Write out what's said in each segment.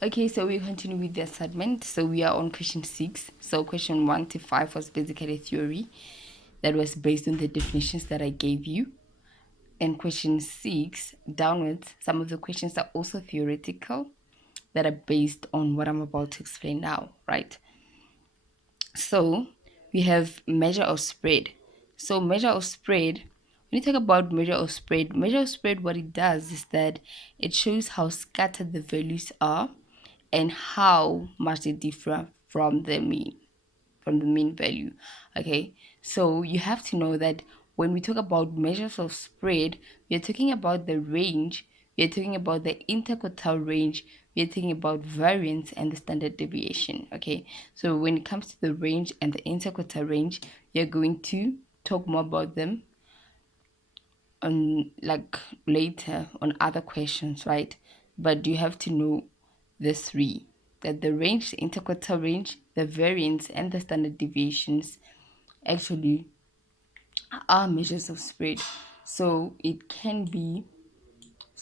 Okay, so we continue with the assignment. So we are on question 6. So question 1 to 5 was basically theory that was based on the definitions that I gave you. And question 6 downwards, some of the questions are also theoretical that are based on what I'm about to explain now, right? So we have measure of spread. So measure of spread, when you talk about measure of spread, what it does is that it shows how scattered the values are and how much they differ from the mean value. Okay, so you have to know that when we talk about measures of spread, we are talking about the range, we are talking about the interquartile range, we are talking about variance and the standard deviation. Okay, so when it comes to the range and the interquartile range, we are going to talk more about them on like later on other questions, right? But you have to know the three, that the range, the interquartile range, the variance, and the standard deviations actually are measures of spread. So it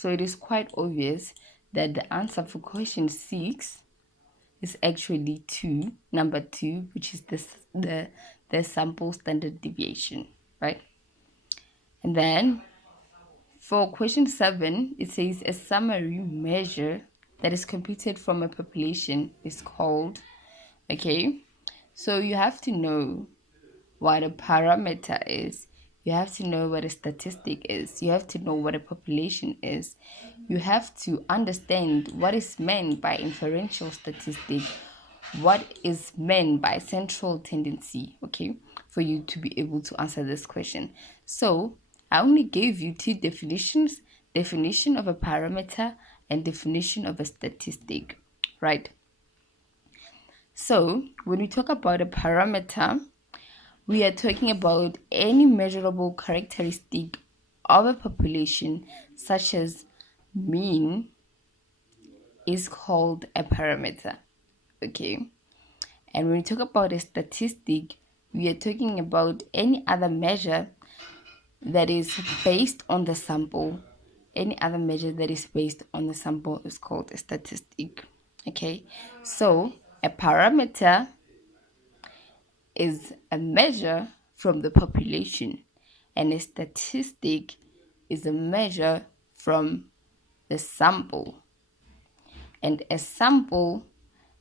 is quite obvious that the answer for question 6 is actually number 2, which is the sample standard deviation, right? And then for question 7, it says a summary measure that is computed from a population is called, okay? So you have to know what a parameter is. You have to know what a statistic is. You have to know what a population is. You have to understand what is meant by inferential statistic, what is meant by central tendency, okay, for you to be able to answer this question. So I only gave you two definitions: definition of a parameter and definition of a statistic, right? So when we talk about a parameter, we are talking about any measurable characteristic of a population, such as mean, is called a parameter, okay? And when we talk about a statistic, we are talking about any other measure that is based on the sample. Any other measure that is based on the sample is called a statistic. Okay, so a parameter is a measure from the population, and a statistic is a measure from the sample. And a sample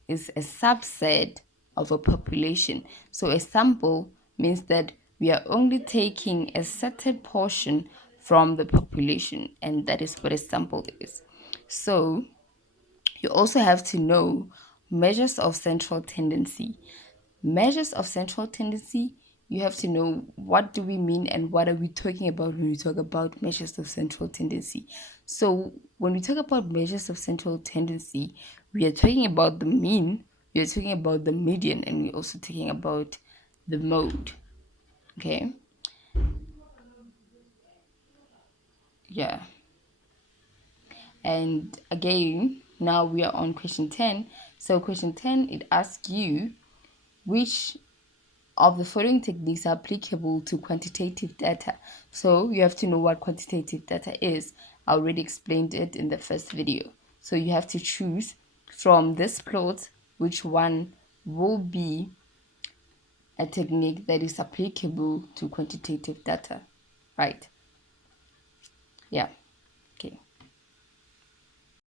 is a subset of a population. So a sample means that we are only taking a certain portion from the population, and that is what a sample is. So you also have to know measures of central tendency. Measures of central tendency, you have to know what do we mean and what are we talking about when we talk about measures of central tendency. So when we talk about measures of central tendency, we are talking about the mean, we are talking about the median, and we're also talking about the mode. Okay, yeah. And again, now we are on question 10. So question 10, it asks you which of the following techniques are applicable to quantitative data. So you have to know what quantitative data is. I already explained it in the first video. So you have to choose from this plot which one will be a technique that is applicable to quantitative data, right? Yeah.